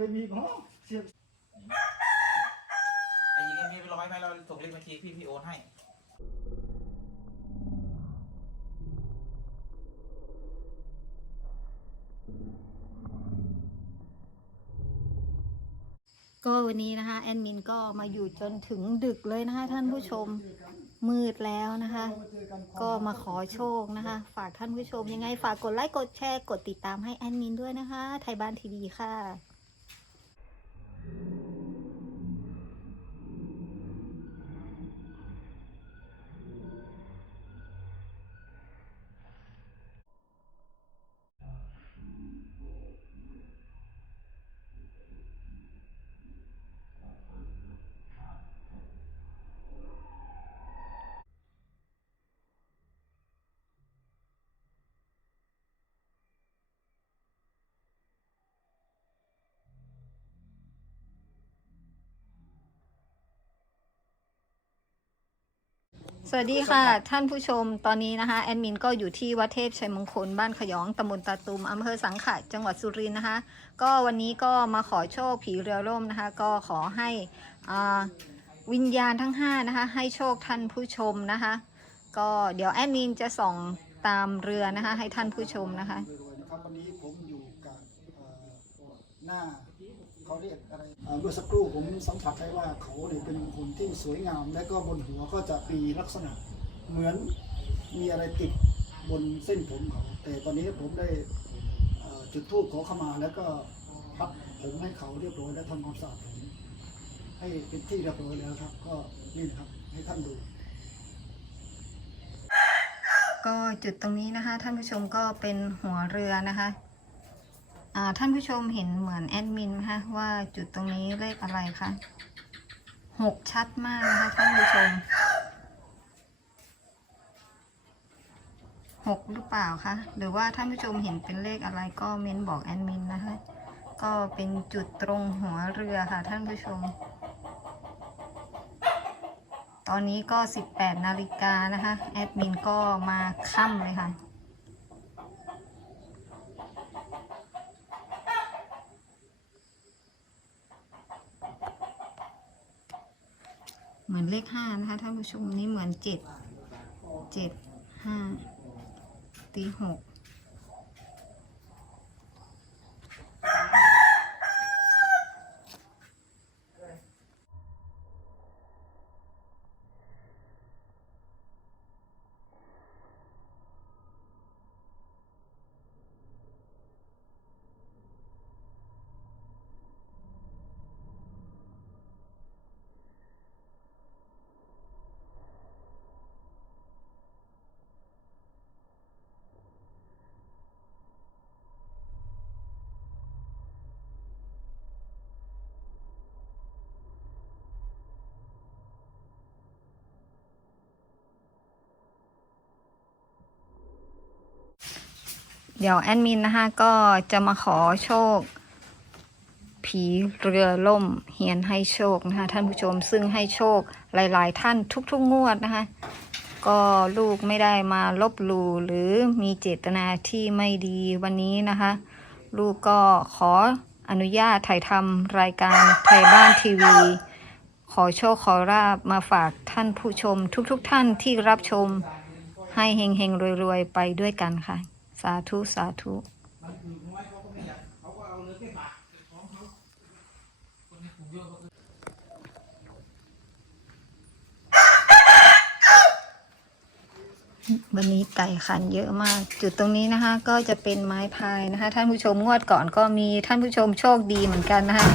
เคยมีของเสียบไอ้ยิงไอ้มีไปร้อยไหมเราส่งเลขบัญชีพี่พี่โอนให้ ก็วันนี้นะคะแอดมินก็มาอยู่จนถึงดึกเลยนะคะ ท่านผู้ชมมืดแล้วนะคะมาเจอกันก็มาขอโชคนะคะ ฝากท่านผู้ชมยังไงฝากกดไลค์กดแชร์กดติดตามให้แอดมินด้วยนะคะ ไทยบ้านทีวีค่ะ สวัสดีค่ะ ท่านผู้ชมตอนนี้นะคะ แอดมินก็อยู่ที่วัดเทพชัยมงคล บ้านขยองตำบลตาตุมอำเภอสังขะจังหวัดสุรินทร์นะคะ ก็วันนี้ก็มาขอโชคผีเรือร่มนะคะ ก็ขอให้อ่าวิญญาณทั้ง5นะคะ ให้โชคท่านผู้ชมนะคะ ก็เดี๋ยวแอดมินจะส่องตามเรือนะคะ ให้ท่านผู้ชมนะคะรวยๆนะครับวันนี้ผมอยู่กับเอ่อหน้า เขาเรียกอะไรเมื่อสักครู่ผมสัมผัสได้ว่าเขาเนี่ยเป็นคนที่สวยงาม และก็บนหัวก็จะมีลักษณะเหมือนมีอะไรติดบนเส้นผมเขาแต่ตอนนี้ผมได้จุดธูปขอขมาแล้วก็พัดผมให้เขาเรียบร้อยและทำความสะอาดผมให้เป็นที่เรียบร้อยแล้วครับ ก็นี่นะครับให้ท่านดูก็จุดตรงนี้นะคะ ท่านผู้ชมก็เป็นหัวเรือนะคะ ท่านผู้ชมเห็นเหมือนแอดมินไหมคะว่าจุดตรงนี้เลขอะไรคะหกชัดมากนะคะท่านผู้ชมหกหรือเปล่าคะหรือว่าท่านผู้ชมเห็นเป็นเลขอะไรก็เม้นบอกแอดมินนะคะ ก็เป็นจุดตรงหัวเรือค่ะท่านผู้ชม ตอนนี้ก็ 18นาฬิกานะคะ แอดมินก็มาค่ำเลยค่ะ เหมือนเลขห้านะคะท่านผู้ชมนี่เหมือนเจ็ดเจ็ดห้าตีหก เดี๋ยวแอดมินนะคะก็จะมาขอโชค ผีเรือล่มเฮียนให้โชคนะคะท่านผู้ชมซึ่งให้โชคหลาย ๆ ท่านทุก ๆ งวดนะคะก็ลูกไม่ได้มาลบหลู่หรือมีเจตนาที่ไม่ดีวันนี้นะคะ ลูกก็ขออนุญาตถ่ายทำรายการไทยบ้านทีวี ขอโชคขอราบมาฝากท่านผู้ชมทุกๆท่านที่รับชมให้เฮงๆรวยๆ ไปด้วยกันค่ะ สาธุ สาธุวันนี้ไก่ขันเยอะมาก จุดตรงนี้นะคะ ก็จะเป็นไม้พายนะคะ ท่านผู้ชมงวดก่อนก็มีท่านผู้ชมโชคดีเหมือนกันนะคะ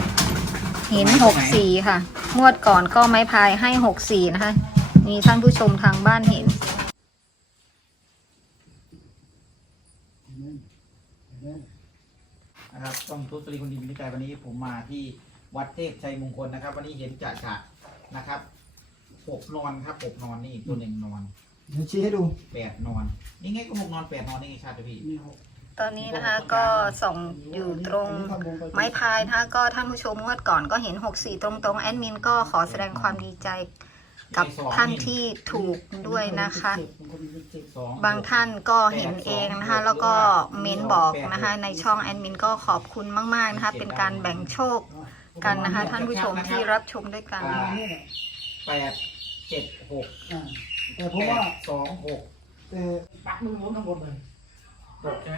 เห็นหกสี่ค่ะ งวดก่อนก็ไม้พายให้หกสี่นะคะ มีท่านผู้ชมทางบ้านเห็น นะครับต้องทุสรีคนดีมินิกายวันนี้ผมมาที่วัดเทพชัยมงคลนะครับ วันนี้เห็นจ่าจ่านะครับหกนอนครับหกนอนนี่อีกตัวหนึ่งนอนเดี๋ยวชี้ให้ดูแปดนอน นี่ไงก็หกนอนแปดนอนนี่ไงชาติพี่นี่หกตอนนี้นะคะก็ส่องอยู่ตรงไม้พายนะคะก็ท่านผู้ชมงวดก่อนก็เห็น 64 ตรงๆแอดมินก็ขอแสดงความดีใจ กับท่านที่ถูกด้วยนะคะบางคนมีเป็นเจ็ดสองบางท่านก็เห็นเองนะคะ แล้วก็เม้นบอกนะคะ ในช่องแอดมินก็ขอบคุณมาก ๆ นะคะ เป็นการแบ่งโชคกันนะคะ ท่านผู้ชมที่รับชมด้วยกันประมาณนี้แหละแปดเจ็ดหกอ่าแต่ผแปมว่าดสองหกแต่ปักมือล้นทั้งหมดเลยหกใช่ไหม